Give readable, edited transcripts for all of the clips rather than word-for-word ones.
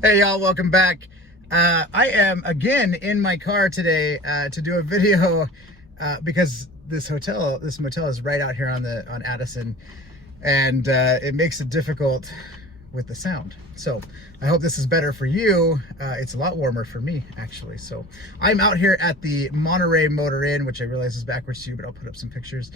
Hey y'all, welcome back. I am again in my car today to do a video because this motel is right out here on Addison, and it makes it difficult with the sound. So I hope this is better for you. It's a lot warmer for me, actually. So I'm out here at the Monterey Motor Inn, which I realize is backwards to you, but I'll put up some pictures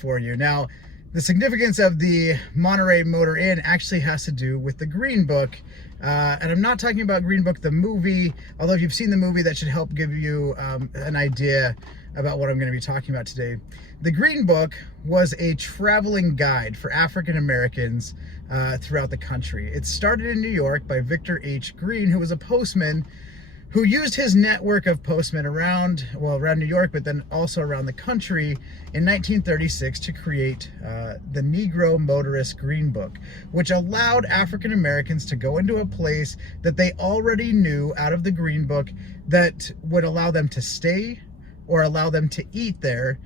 for you. Now, the significance of the Monterey Motor Inn actually has to do with the Green Book. And I'm not talking about Green Book, the movie, although if you've seen the movie, that should help give you an idea about what I'm going to be talking about today. The Green Book was a traveling guide for African Americans throughout the country. It started in New York by Victor H. Green, who was a postman who used his network of postmen around New York, but then also around the country in 1936 to create the Negro Motorist Green Book, which allowed African Americans to go into a place that they already knew out of the Green Book that would allow them to stay or allow them to eat there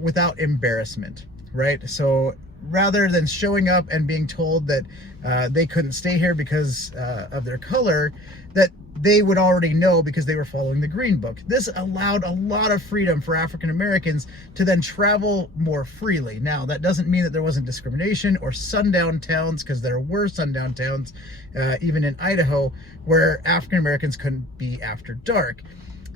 without embarrassment, right? So rather than showing up and being told that they couldn't stay here because of their color, that they would already know because they were following the Green Book. This allowed a lot of freedom for African Americans to then travel more freely. Now, that doesn't mean that there wasn't discrimination or sundown towns, because there were sundown towns, even in Idaho, where African Americans couldn't be after dark.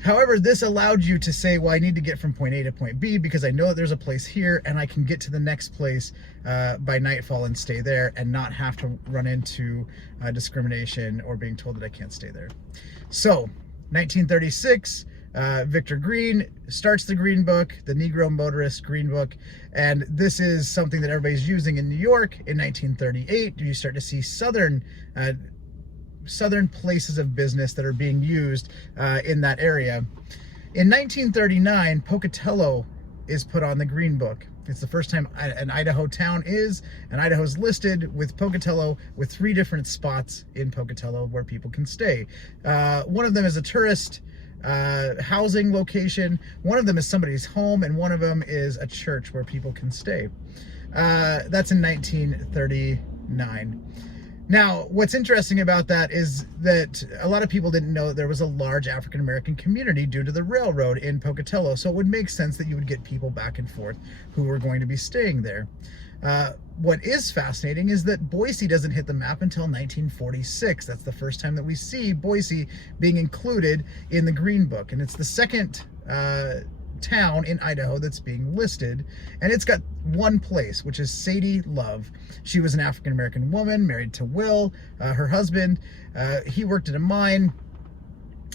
However, this allowed you to say, well, I need to get from point A to point B because I know that there's a place here and I can get to the next place by nightfall and stay there and not have to run into discrimination or being told that I can't stay there. So, 1936, Victor Green starts the Green Book, the Negro Motorist Green Book, and this is something that everybody's using in New York. In 1938, you start to see southern places of business that are being used in that area. In 1939, Pocatello is put on the Green Book. It's the first time an Idaho town is, and Idaho's listed with Pocatello with 3 different spots in Pocatello where people can stay. One of them is a tourist housing location, one of them is somebody's home, and one of them is a church where people can stay. That's in 1939. Now, what's interesting about that is that a lot of people didn't know that there was a large African American community due to the railroad in Pocatello, so it would make sense that you would get people back and forth who were going to be staying there. What is fascinating is that Boise doesn't hit the map until 1946. That's the first time that we see Boise being included in the Green Book, and it's the second town in Idaho that's being listed, and it's got one place, which is Sadie Love. She was an African American woman married to Will, her husband. He worked at a mine,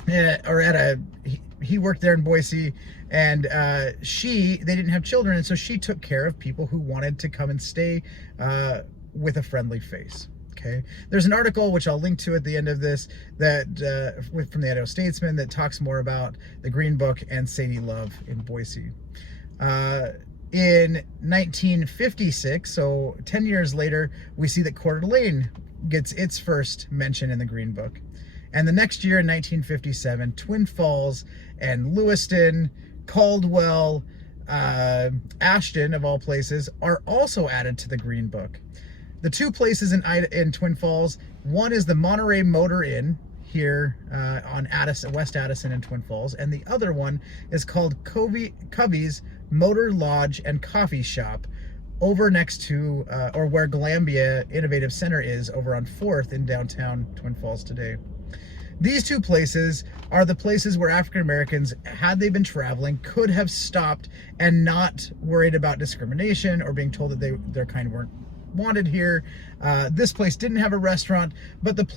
he worked there in Boise, and they didn't have children, and so she took care of people who wanted to come and stay with a friendly face. Okay. There's an article which I'll link to at the end of this that from the Idaho Statesman that talks more about the Green Book and Sadie Love in Boise. In 1956, so 10 years later, we see that Coeur d'Alene gets its first mention in the Green Book. And the next year in 1957, Twin Falls and Lewiston, Caldwell, Ashton, of all places, are also added to the Green Book. The 2 places in Twin Falls, one is the Monterey Motor Inn here on West Addison and Twin Falls, and the other one is called Covey's Motor Lodge and Coffee Shop over next to, or where Glambia Innovative Center is, over on 4th in downtown Twin Falls today. These 2 places are the places where African Americans, had they been traveling, could have stopped and not worried about discrimination or being told that their kind weren't wanted here. This place didn't have a restaurant, but but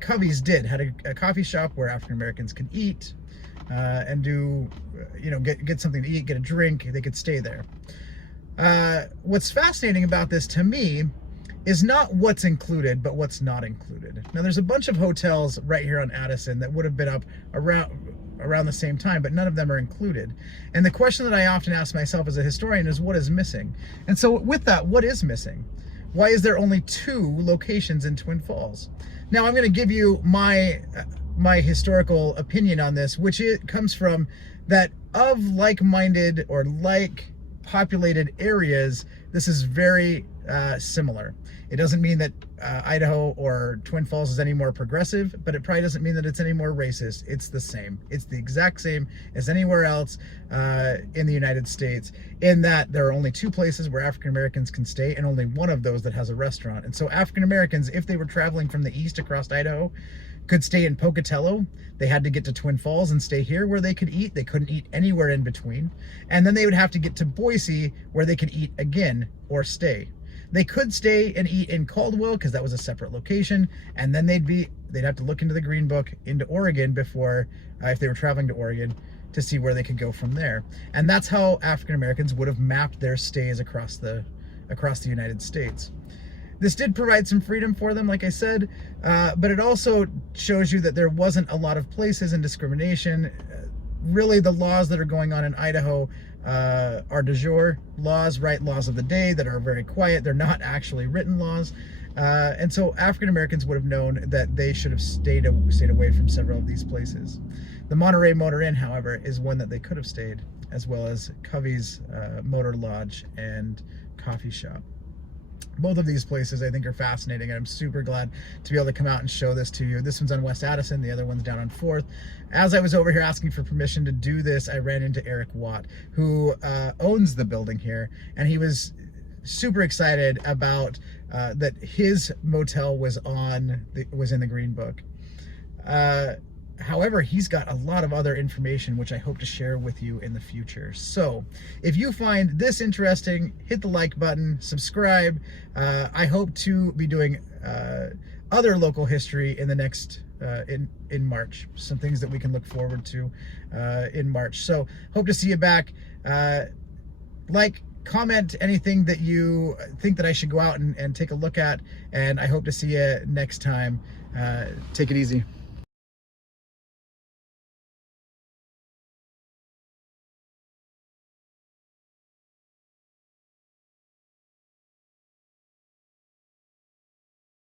Covey's had a coffee shop where African Americans could eat and do, get something to eat, get a drink. They could stay there. What's fascinating about this to me is not what's included, but what's not included. Now, there's a bunch of hotels right here on Addison that would have been up around the same time, but none of them are included. And the question that I often ask myself as a historian is, what is missing? And so with that, what is missing? Why is there only 2 locations in Twin Falls? Now, I'm going to give you my historical opinion on this, which it comes from that of like-minded or like populated areas, this is very similar. It doesn't mean that Idaho or Twin Falls is any more progressive, but it probably doesn't mean that it's any more racist. It's the same. It's the exact same as anywhere else in the United States, in that there are only 2 places where African Americans can stay, and only one of those that has a restaurant. And so African Americans, if they were traveling from the east across Idaho, could stay in Pocatello. They had to get to Twin Falls and stay here where they could eat. They couldn't eat anywhere in between. And then they would have to get to Boise where they could eat again or stay. They could stay and eat in Caldwell because that was a separate location, and then they'd have to look into the Green Book into Oregon before, if they were traveling to Oregon, to see where they could go from there. And that's how African Americans would have mapped their stays across the United States. This did provide some freedom for them, like I said, but it also shows you that there wasn't a lot of places in discrimination. Really, the laws that are going on in Idaho are de jure laws, right? Laws of the day that are very quiet. They're not actually written laws. And so African Americans would have known that they should have stayed away from several of these places. The Monterey Motor Inn, however, is one that they could have stayed, as well as Covey's Motor Lodge and Coffee Shop. Both of these places I think are fascinating, and I'm super glad to be able to come out and show this to you. This one's on West Addison, the other one's down on 4th. As I was over here asking for permission to do this, I ran into Eric Watte, who owns the building here, and he was super excited about that his motel was in the Green Book. However, he's got a lot of other information which I hope to share with you in the future. So if you find this interesting, hit the like button, subscribe. I hope to be doing other local history in the next in March. Some things that we can look forward to in March. So hope to see you back. Like, comment anything that you think that I should go out and take a look at, and I hope to see you next time. Take it easy.